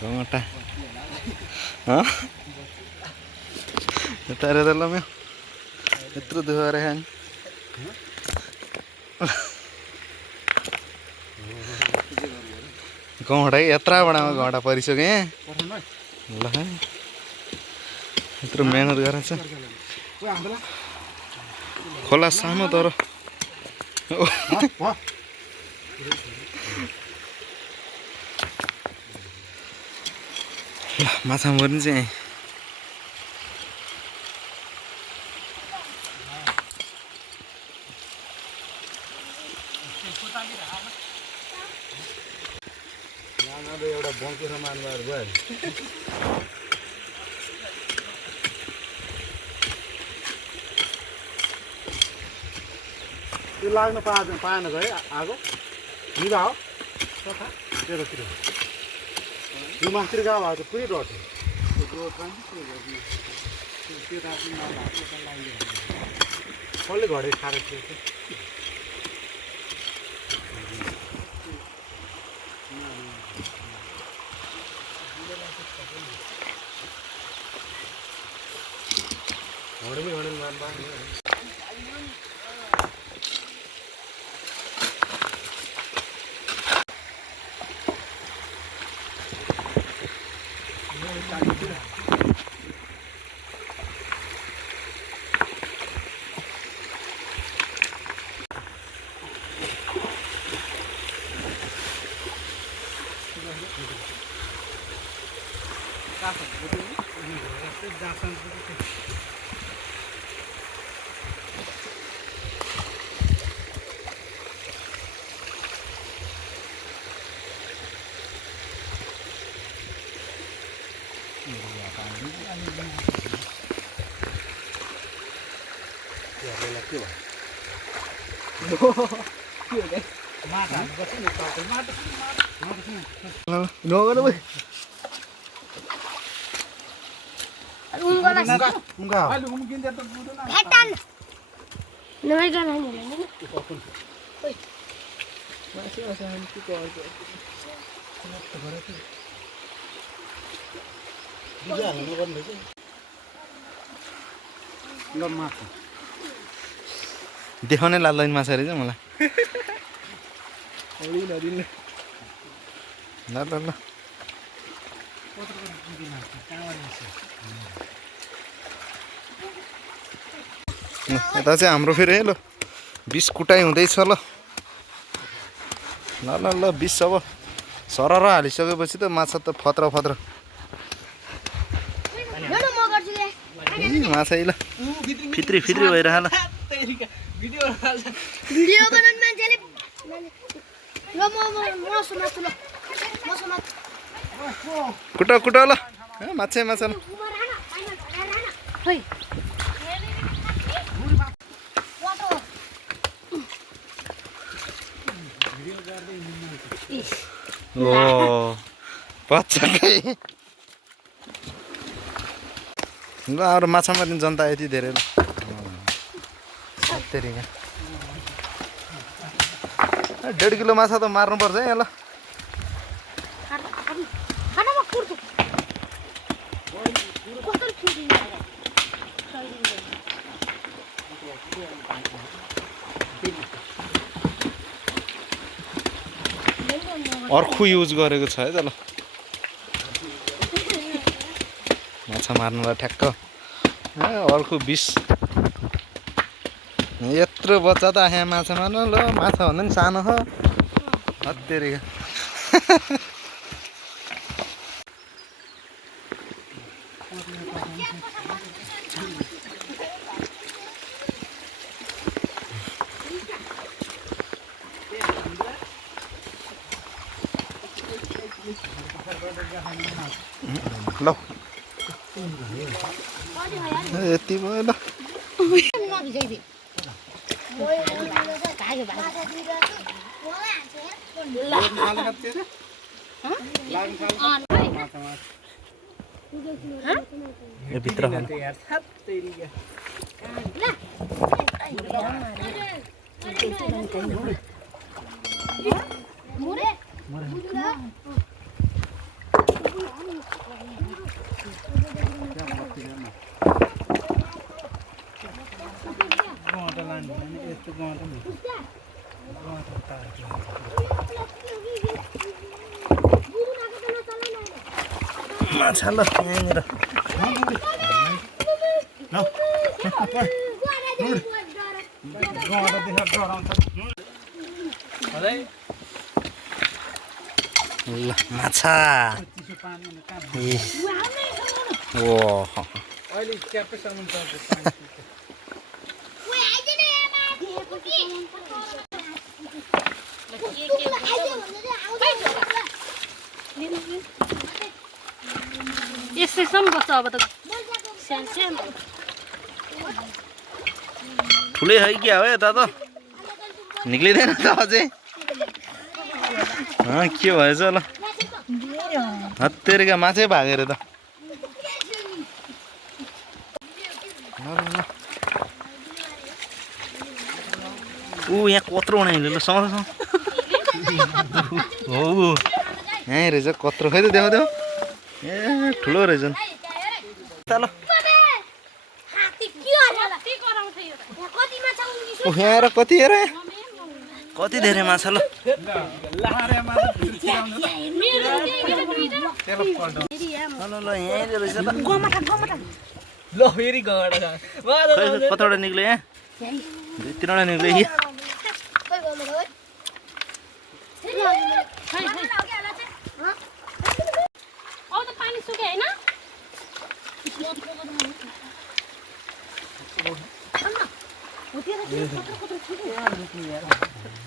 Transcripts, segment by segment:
गौटा हाँ तारे तो लम्यो यत्रो दुख गरेर खाने गौडा यत्रा बडामा गौडा परिसक्यो यहाँ ल यत्रो मेहनत गरेछ खोला सानो तर माछा मर्ने चाहिँ एउटा बङ्केर मार्नुहरू भयो त्यो लाग्न पाएन गयो आगो निभा हो त्यतातिर यो माथितिर गएको भए त पुरै रट्यो कसले घडेर खाएको थियो घडेर मार्नु देखाउने लाग्दैन माछा रहेछ मलाई ल ल ल यता चाहिँ हाम्रो फेरि है ल बिस कुटाइ हुँदैछ ल ल ल ल बिस अब सरर हालिसकेपछि त माछा त फत्र फत्र माछा ल फित्री फित्री भइरह ल भिडियो बनाउन मान्छेले ल कुटा कुटा ल माछा माछा ल ओ पच्चकै ल अरू माछा मार्ने जनता यति धेरै ल तेरिका 1.5 किलो माछा त मार्नुपर्छ है ल अर्को युज गरेको छ है त ल माछा मार्नुलाई ठ्याक्क अर्को 20 यत्रो बच्चा त आए माछा मार्नु ल माछा भन्दा पनि सानो हो हत्तेरी ल यति भयो ल भित्र माछा ल यहाँनिर ल माछा यसैसम्म बस्छ अब त सानो ठुलै है क्या हो यता त निक्लिँदैन त अझै के भएछ ल हत्तेरिका माछै भागेर त यहाँ कत्रो हुने ल सँगै हो यहीँ रहेछ कत्रो खै त देऊ देऊ ए ठुलो रहेछ ल यहाँ कति हेर कति धेरै माछा ल यहीँ रहेछ ल फेरि कतिवटा निक्ल्यो यहाँ दुई तिनवटा निक्ल्यो कि पानी सुके हैन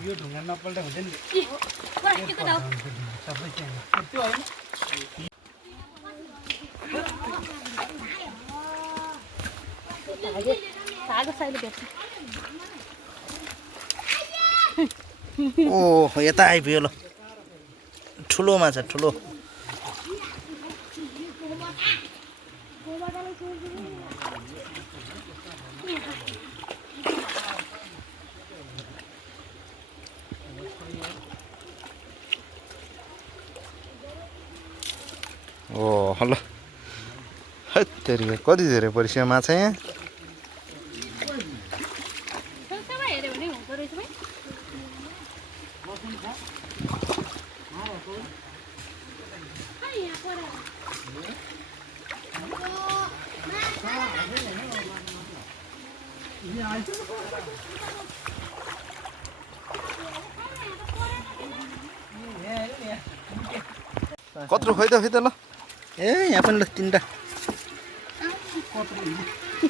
यो ढुङ्गा नपल्टा हुन्छ नि ओ यता आइपुग्यो ल ठुलो माछा ठुलो ओ ल हत्तेरी कति धेरै परिसक्यो माछा यहाँ कत्रो खोइ त ल ए यहाँ पनि ल तिनवटा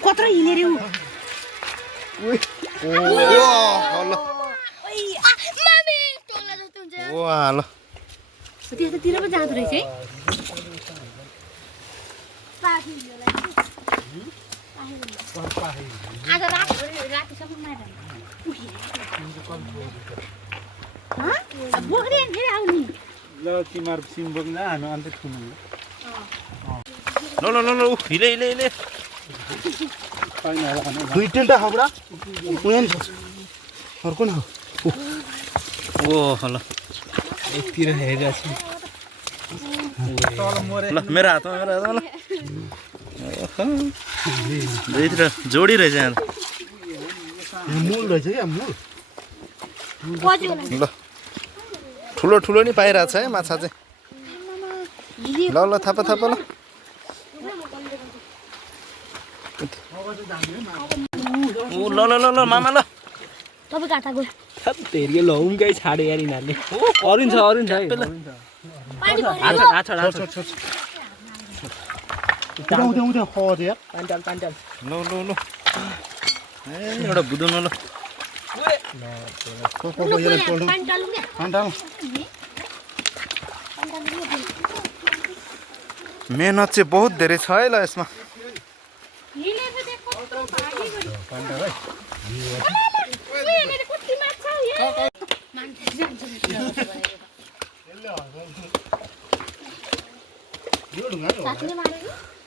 कत्रो हिँडे रे ल ल त्यतातिर पो जाँदो रहेछ है आज रातिसम्म मार्दा बोक्रे फेरि आउने ल तिमीहरू सिम बोक्न हामी अन्त ठुलो ल ल ल ल हिले हिले हिले दुई तिनवटा खबरा अर्को न ओ ल यतिर हेरिरहेको छु ल मेरो हातमा ल दुईतिर जोडी रहेछ यहाँ मूल रहेछ क्या मूल ल ठुलो ठुलो नि पाइरहेछ है माछा चाहिँ ल ल थाप थाप ल ऊ ल ल ल ल मामा ल तपाईँ काटा गयो तेरि लौङ्गै छाडे यार यिनीहरूले अरुण छ है उठ्याउ खजे यार पान्टाल ल ल ल ए एउटा बुदुन ल मेहनत चाहिँ बहुत धेरै छ है ल यसमा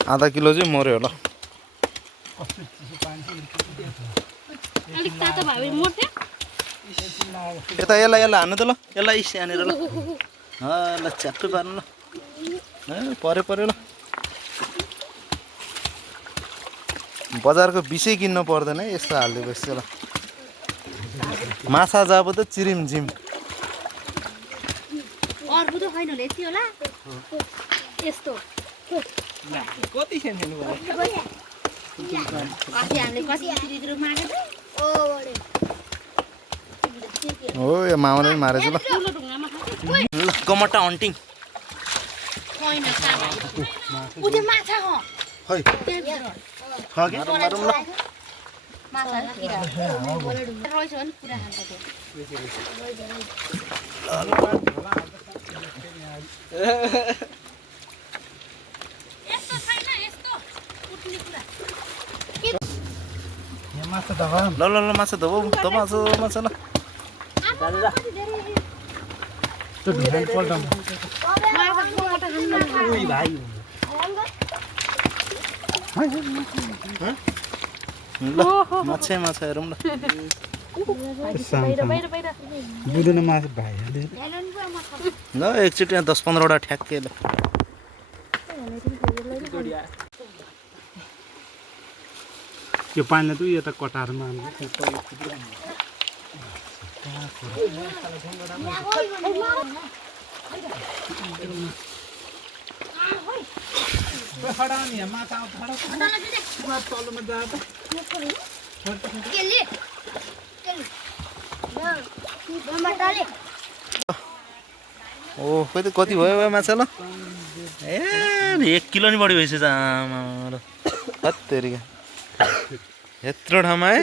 आधा किलो चाहिँ मर्यो होला यता यसलाई हान्नु त ल यसलाई यहाँनिर ल ल च्याप्पै पार्नु ल पर्यो ल बजारको बिसै किन्नु पर्दैन है यस्तो हालिदिएको ल माछा जब त चिरिमझिम अर्को त छैन होला यति होला यस्तो कति सानो भयो अस्ति हामीले कसरी मागेको हो यो मामाले पनि मारेछ ल ठुलो ढुङ्गामा खान्छ ल कमटा हन्टिङ छैन उ त्यो माछा हो खै त्यहाँभित्र खगे मारौँ ल माछा किरा रहेछ भने पुरा खान्छ त्यो यस्तो छैन यस्तो उठ्ने कुरा यहाँ माछा दगा ल ल ल माछा धोबौ त माछा माछा ल त्यो ढुङ्गा पल्टाउँ उही भाइ ल माछा माछा हेरौँ ल बुझ्दैन माछा भाइहरूले ल एकचोटि यहाँ 10-15वटा ठ्याक्कै ल त्यो पानीलाई त यता कटारमा ओ खोइ त कति भयो माछा ल ए 1 किलो नि बढी भइसक्यो आमा हत्तेरिका यत्रो ठाउँमा है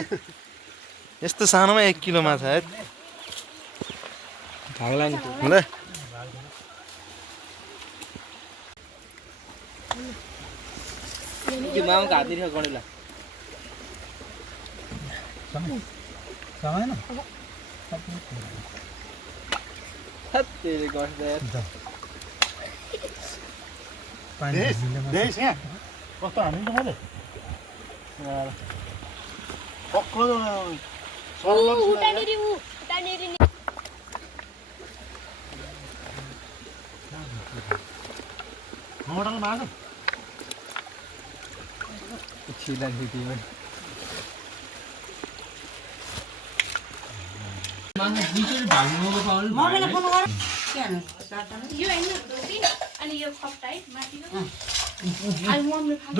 यस्तो सानोमा 1 किलो माछा है भाग्ला नि ल त्यो मामाको हाततिर गणेला समय न हत्तेरी गर्दा पानी देश यहाँ कस्तो हाल्नु त मैले पक्रो सल्लो उतानेरी उ उतानेरी मोडल माग छिला छिटीमा यो हैन रोटी अनि यो खप्टाइ माथिको अनि मम्मी खान्छ